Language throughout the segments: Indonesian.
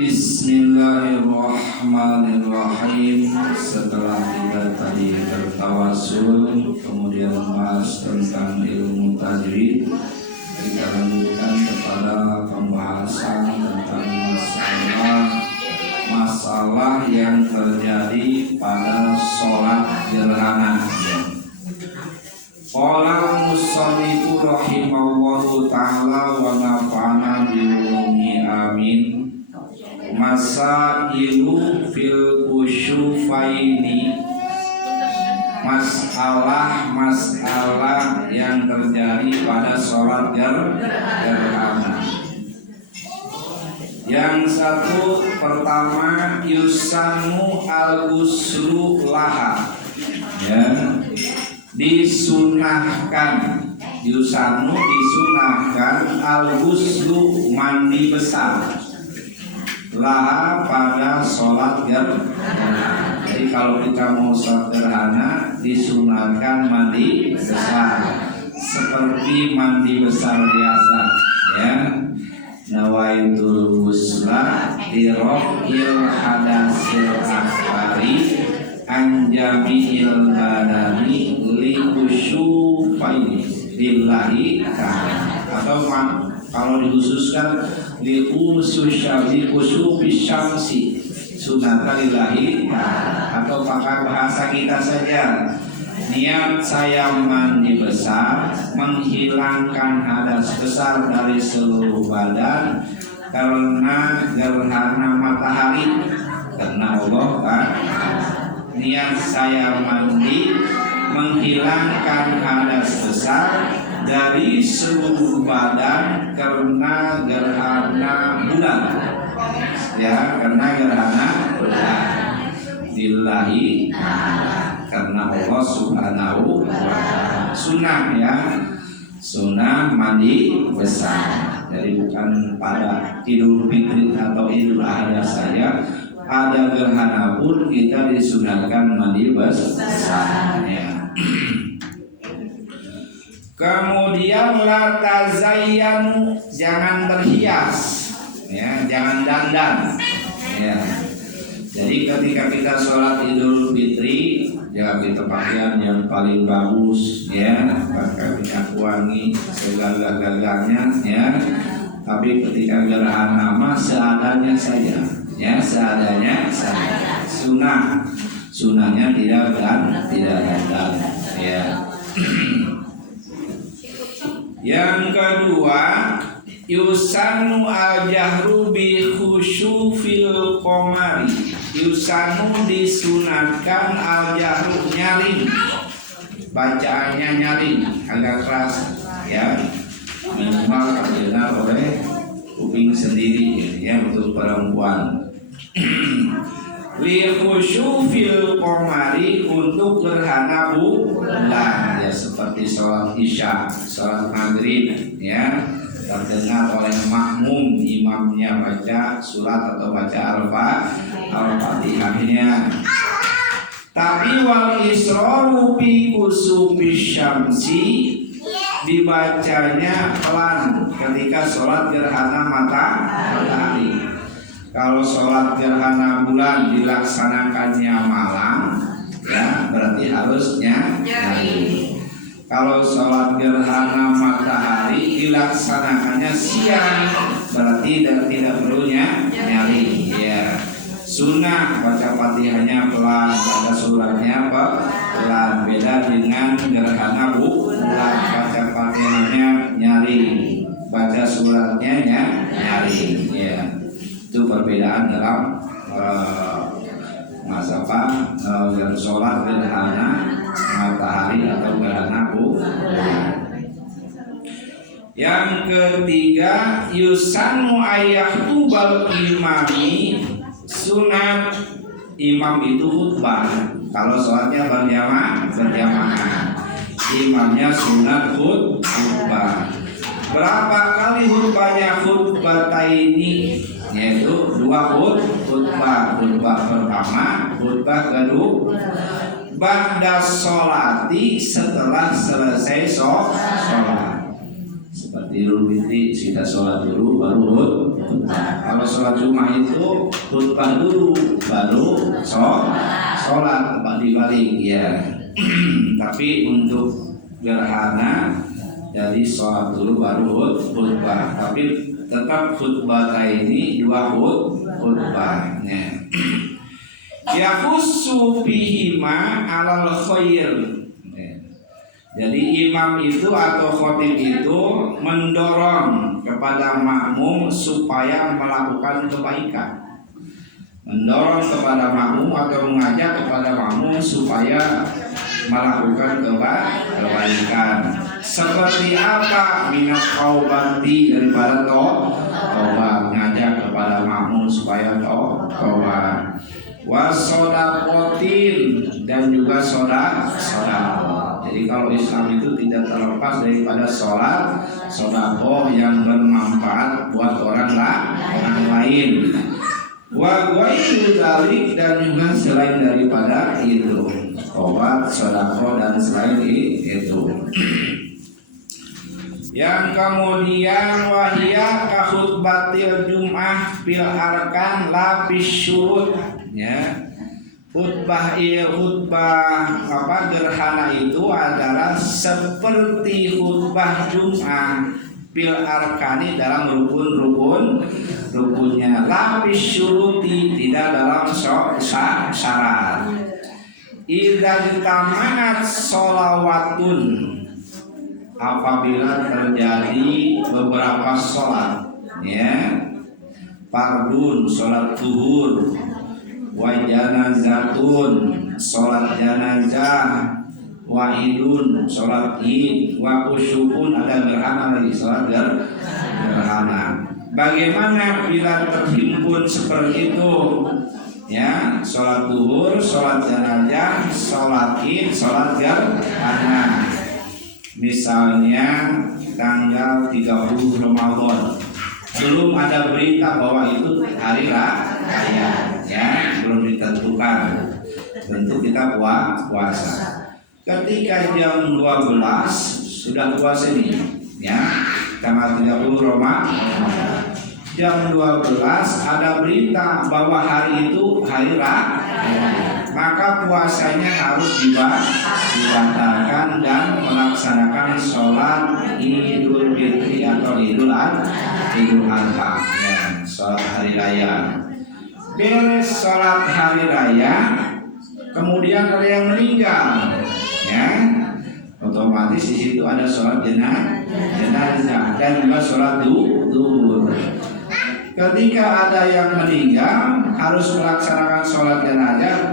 Bismillahirrahmanirrahim. Setelah kita tadi bertawasul, kemudian membahas tentang ilmu tajwid, kita lanjutkan kepada pembahasan tentang masalah yang terjadi pada sholat gerhana. Qala musannifu rahimallahu ta'ala wa nafa'ana bi amin. Masailu fil kusyufaini, masalah yang terjadi pada sholat gerhana. Yang satu, pertama, yusanu al-ghuslu laha, ya, disunahkan. Yusanu disunahkan, al-ghuslu mandi besar, lah pada sholat gerhana. Jadi kalau kita mau sholat gerhana disunahkan mandi besar, seperti mandi besar biasa, ya. Nawaitul ghusla dirofil hadasil akbari anjamiil badani likusyufaini lillahi ta'ala. Atau kalau dikhususkan liususyamsi syamsi sunatan lillahi, atau pakai bahasa kita saja, niat saya mandi besar menghilangkan hadas besar dari seluruh badan karena gerhana matahari, karena Allah kan. Niat saya mandi menghilangkan hadas besar dari seluruh badan karena gerhana bulan, ya, karena gerhana bulan lillahi, karena Allah subhanahu wa ta'ala. Sunnah, ya, sunnah mandi besar. Jadi bukan pada Idul Fitri atau Idul Adha saja, ada gerhana pun kita disunahkan mandi besar, ya. Kemudian la tazayyanu, jangan berhias, ya, jangan dandan, ya. Jadi ketika kita sholat Idul Fitri, ya, kita pakaian yang paling bagus, ya, pakai minyak wangi segala-galanya, ya. Tapi ketika gerhana mah seadanya saja, ya, seadanya saja. Sunahnya tidak dandan, ya. Yang kedua, yusanu al-jahru bi khusyufil qamari. Yusanu disunatkan al-jahru, nyaring, bacaannya nyaring, agak keras, ya, minimal terdengar oleh kuping sendiri, ya, untuk perempuan. Li khusyufil qamari, untuk gerhana bulan, ya, seperti sholat isya, sholat maghrib, ya, terdengar oleh makmum, imamnya baca surat atau baca al-fatihahnya. Tapi wal israru fi kusufi syamsi, dibacanya pelan ketika sholat gerhana matahari. Kalau sholat gerhana bulan dilaksanakannya malam, ya, berarti harusnya nyari. Kalau sholat gerhana matahari dilaksanakannya siang, berarti tidak perlunya nyari, ya. Sunnah baca fatihahnya pelan, baca suratnya pelan. Beda dengan gerhana bulan, baca fatihahnya nyari, baca suratnya nyari, ya. Itu perbedaan dalam yang sholat gerhana matahari atau gerhana bulan. Yang ketiga, yusanu ayahtubal imami, sunat imam itu khutbah. Kalau sholatnya berjamaah, imamnya sunat khutbah. Berapa kali khutbahnya? Khutbataini, yaitu 2 khutbah. Khutbah pertama, khutbah kedua. Ba'da sholati, setelah selesai sholat. seperti Idul Fitri kita sholat dulu baru khutbah. Kalau sholat Jumat itu khutbah dulu baru sholat balik ya. Tapi untuk gerhana jadi sholat dulu baru khutbah. Tapi tetap khutbah ini 2 khutbahnya. Yakhussu bihima alal khair. Jadi imam itu atau khotib itu mendorong kepada makmum supaya melakukan kebaikan. Mendorong kepada makmum atau mengajak kepada makmum supaya melakukan kebaikan. Seperti apa minat taubati daripada taubat, ngajak kepada makmum supaya taubat. Wasodaqotin dan juga sodaqoh. Jadi kalau Islam itu tidak terlepas daripada sholat, sodaqoh yang bermanfaat buat orang lain. Wa ghairu dzalik dan juga selain daripada itu, obat, sodaqoh dan selain itu. Yang kemudian wahia ka khutbatil jum'ah bil arkan la bisyurut ya. Khutbah gerhana itu adalah seperti khutbah Jum'ah bil arkani dalam rukunnya, lapis syuruti tidak dalam syarat. Idza ditama'at sholawatun apabila terjadi beberapa sholat ya, fardun sholat zuhur, wa janazatun sholat janazah, wa idun sholat id, wa kusyukun ada gerhana lagi sholat gerhana. Bagaimana bila terhimpun seperti itu ya, sholat zuhur, sholat janazah, sholat id, sholat gerhana. Misalnya tanggal 30 Ramadan belum ada berita bahwa itu hari raya ya, belum ditentukan, tentu kita puasa. Ketika jam 12 sudah puasa ini ya, tanggal 30 Ramadan, jam 12 ada berita bahwa hari itu hari raya, maka puasanya harus dibatalkan dan melaksanakan sholat Idul Fitri atau Idul Adha ya, sholat hari raya. Beres sholat hari raya, kemudian ada yang meninggal, ya, otomatis di situ ada sholat jenazah dan juga sholat zuhur. Ketika ada yang meninggal, harus melaksanakan sholat jenazah,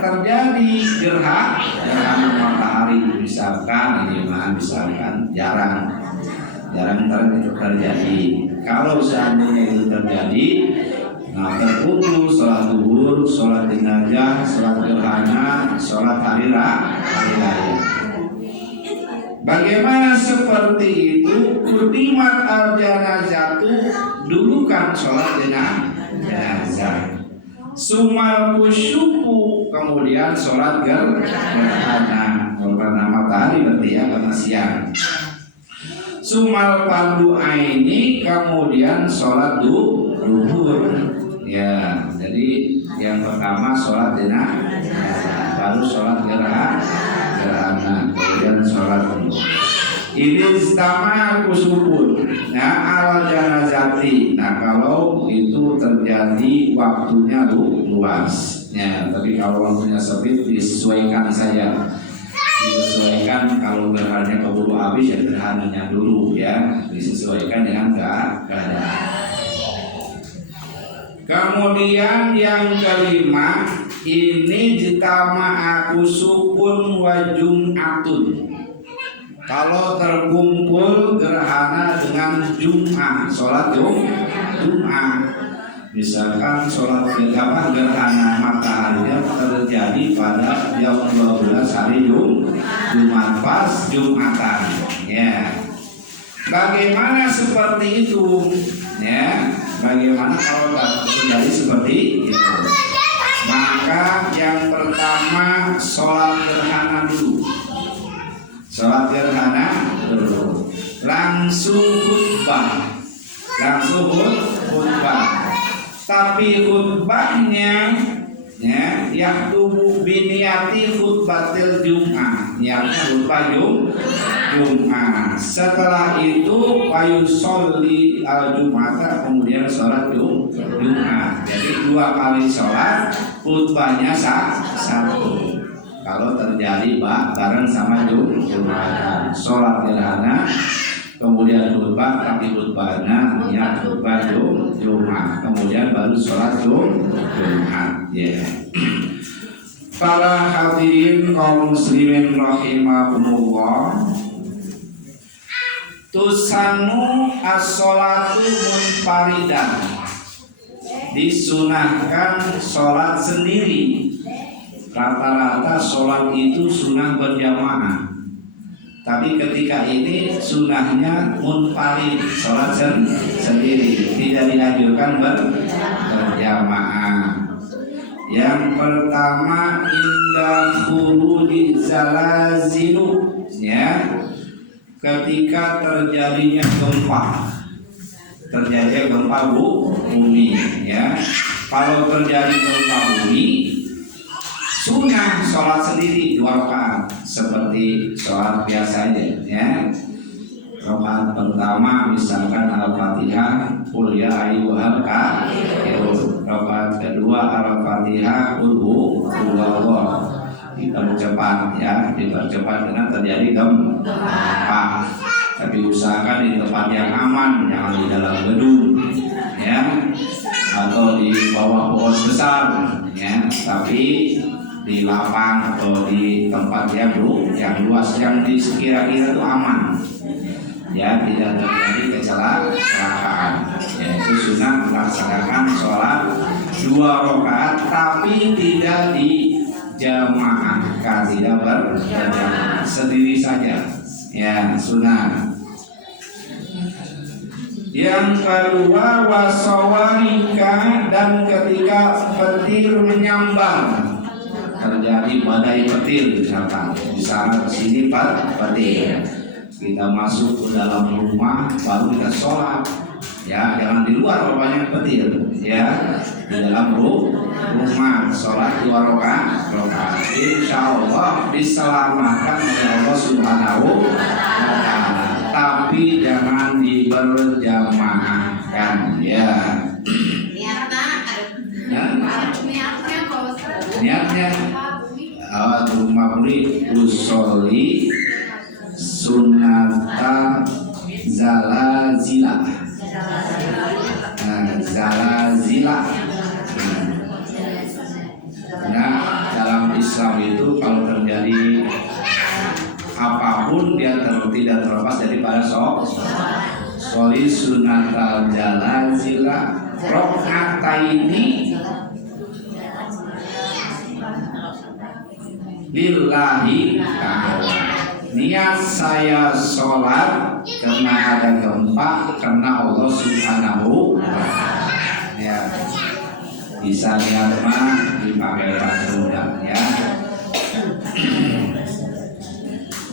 terjadi gerhana matahari misalkan, ini mah misalkan jarang terjadi. Kalau seandainya itu terjadi, nah terkumpul sholat zuhur, sholat jenazah, sholat gerhana, sholat hari raya. Bagaimana seperti itu? Quddimat al-janazatu, dulukan sholat jenazah. Sumal kusyuku, kemudian sholat gerhana. Kalau karena matahari berarti ya karena siang. Sumal fardu aini, kemudian sholat duhur. Ya, jadi yang pertama sholat jenazah, baru sholat gerhana, kemudian sholat duhur. Ini istama kusubun, nah ala janazati. Nah kalau itu terjadi waktunya luas, ya. Tapi kalau waktunya sempit disesuaikan saja. Disesuaikan kalau gerhananya keburu habis ya gerhananya dulu ya, disesuaikan dengan keadaan. Kemudian yang kelima, ini jitama'a kusubun wa jum'atun. Kalau terkumpul gerhana dengan Jum'ah, sholat Jum'ah, misalkan sholat gerhana mataharinya terjadi pada jam 12 hari Jumat, pas Jumatan ya. Bagaimana seperti itu ya? Bagaimana kalau terjadi seperti itu? Maka yang pertama sholat gerhana dulu. Sholat gerhana dulu. langsung khutbah. Tapi khutbahnya ya yaktubu biniyati khutbatil Jum'ah, niatnya khutbah Jum'ah. Setelah itu fayusolli al-Jum'ata, kemudian sholat Jum'ah. Jadi 2 kali sholat, khutbahnya satu. Kalau terjadi bareng sama Jum'ah, sholat gerhana, kemudian khutbah, tapi khutbahnya niat khutbah Jum'ah, kemudian baru sholat Jum'ah. Ya. Para hadirin kaum muslimin rahimakumullah, tusanu as-sholatu munfaridan, disunahkan sholat sendiri. Rata-rata sholat itu sunah berjamaah, tapi ketika ini sunahnya munfarid, sholat sendiri, tidak dianjurkan berjamaah. Yang pertama indah khuruji zalazilu, ya, ketika terjadinya gempa bumi, ya. Kalau terjadi gempa bumi, sunnah sholat sendiri 2 rakaat seperti sholat biasanya, ya. Rakaat pertama misalkan Al-Fatihah, Qul ya ayyuhal kafirun. Rakaat kedua Al-Fatihah, Qul huwallahu. Dipercepat, ya, karena terjadi gempa. Tapi usahakan di tempat yang aman, jangan di dalam gedung, ya, atau di bawah pohon besar, ya, tapi di lapang atau di tempat yang luas, yang kira-kira itu aman, ya, tidak terjadi kecelakaan. Yaitu sunnah melaksanakan sholat 2 rakaat, tapi tidak dijamaahkan, tidak berjamaah, sendiri saja, ya, sunnah. Yang kedua wasawarika, dan ketika petir menyambar, terjadi badai petir, misalkan di sana kesini petir, kita masuk ke dalam rumah baru kita sholat, ya, jangan di luar rupanya petir, ya, di dalam rumah sholat 2 rakaat, insya Allah diselamatkan oleh Allah Subhanahu wa Ta'ala, tapi jangan diberjamaahkan, ya. Niatnya rumah beli usoli sunata zalazila, zalazila. Nah, dalam Islam itu kalau terjadi apapun dia tidak terlepas daripada soli sunata zalazila rakaataini lillahi ta'ala. Niat saya sholat karena ada gempa, karena Allah Subhanahu wa Ta'ala, ya. Bisa niat mah dipakai bahasa mudah, ya.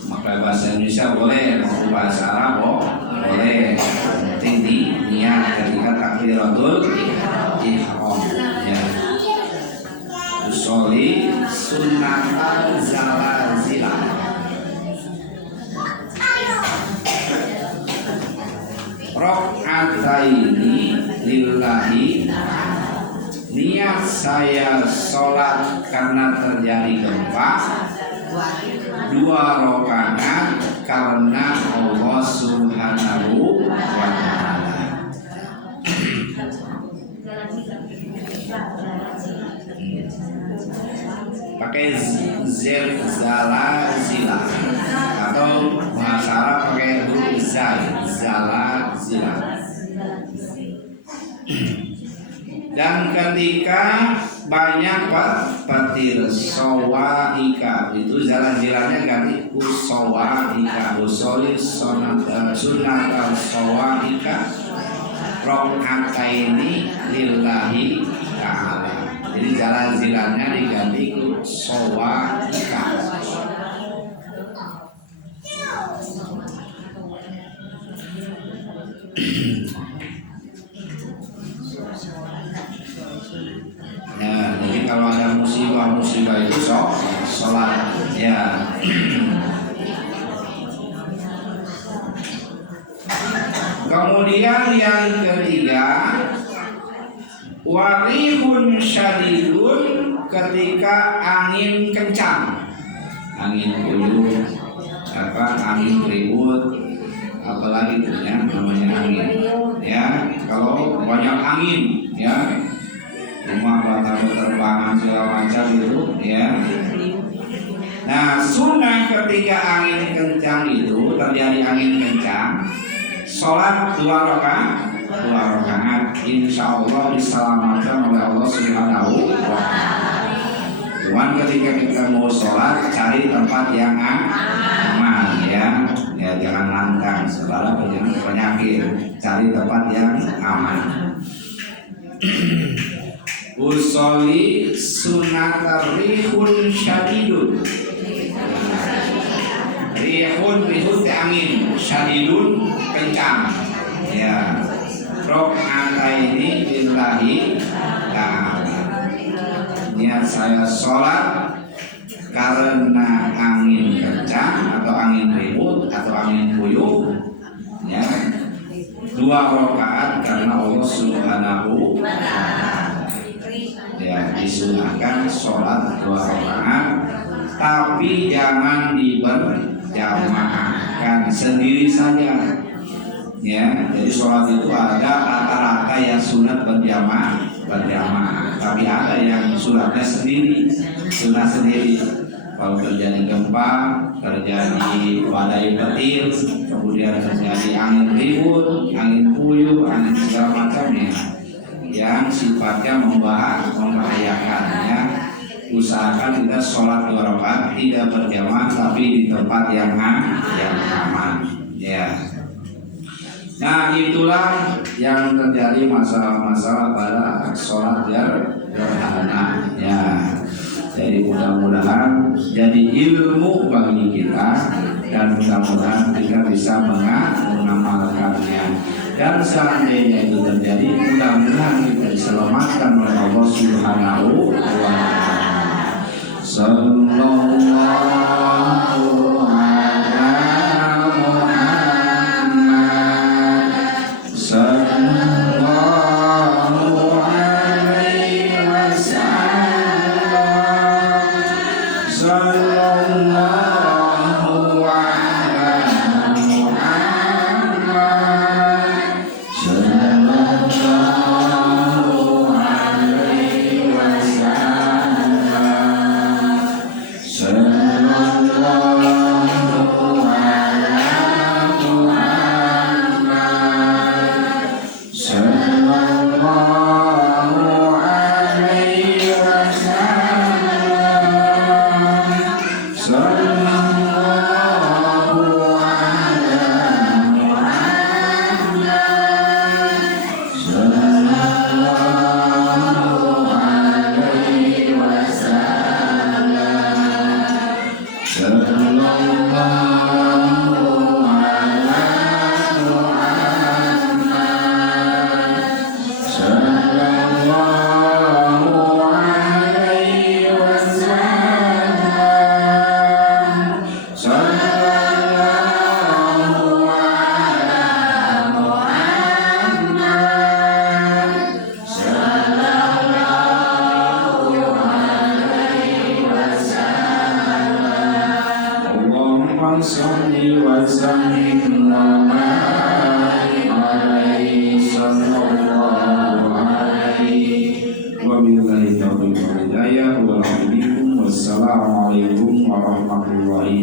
Maka bahasa Indonesia boleh, mau bahasa Arab boleh. Penting di niat ketika takbiratul ihram, ya. Usolli sunnatal zalazila. Rakaataini lillahi, niat saya sholat karena terjadi gempa 2 rakaat karena Allah Subhanahu wa Ta'ala. Pakai zalazila atau bahasa Arab pakai huruf zai, zalazila. Dan ketika banyak petir sawaika, itu zalazilanya ganti usawaika, usoli sunatal sawaika rakaataini lillahi ta'ala. Jadi zalazilanya diganti sawaika. Ya, jadi kalau ada musibah itu sholat ya. Kemudian yang ketiga, warihun syadidun, ketika angin kencang, angin puyuh, angin ribut, apalagi itu ya namanya angin. Ya, kalau banyak angin, ya rumah bata berterbangan segala macam itu, ya. Nah, sunnah ketika angin kencang itu, terjadi angin kencang, sholat 2 rakaat, insya Allah diselamatkan oleh Allah Subhanahu wa Ta'ala. Cuman ketika kita mau sholat, cari tempat yang aman, ya jangan lantang, sebab jangan penyakit, cari tempat yang aman. Usolli sunatar rihun syadidun. Rihun angin, syadidun kencang. Ya. Rok'ataini lillahi ta'ala. Niat saya sholat karena angin kencang atau angin ribut atau angin puyuh, ya. 2 rakaat karena Allah Subhanahu wa Ta'ala. Ya, disunahkan sholat 2 rakaat, tapi jangan diberjamaahkan, sendiri saja. Ya, jadi sholat itu ada rata-rata yang sunat berjamaah, tapi ada yang sunatnya sunat sendiri. Kalau terjadi gempa, terjadi badai petir, kemudian terjadi angin ribut, angin puyuh, angin segala macamnya yang sifatnya membahayakan, ya. Usahakan kita sholat 2 rakaat tidak berjamaah tapi di tempat yang aman, ya. Nah, itulah yang terjadi masalah-masalah pada sholat gerhana, ya. Jadi mudah-mudahan jadi ilmu bagi kita dan mudah-mudahan kita bisa mengamalkannya. Dan seandainya itu terjadi, mudah-mudahan kita diselamatkan oleh Allah Subhanahu wa Ta'ala. Sallallahu ala Muhammad, sallallahu alaihi wasallam, sallallahu Wassalamualaikum warahmatullahi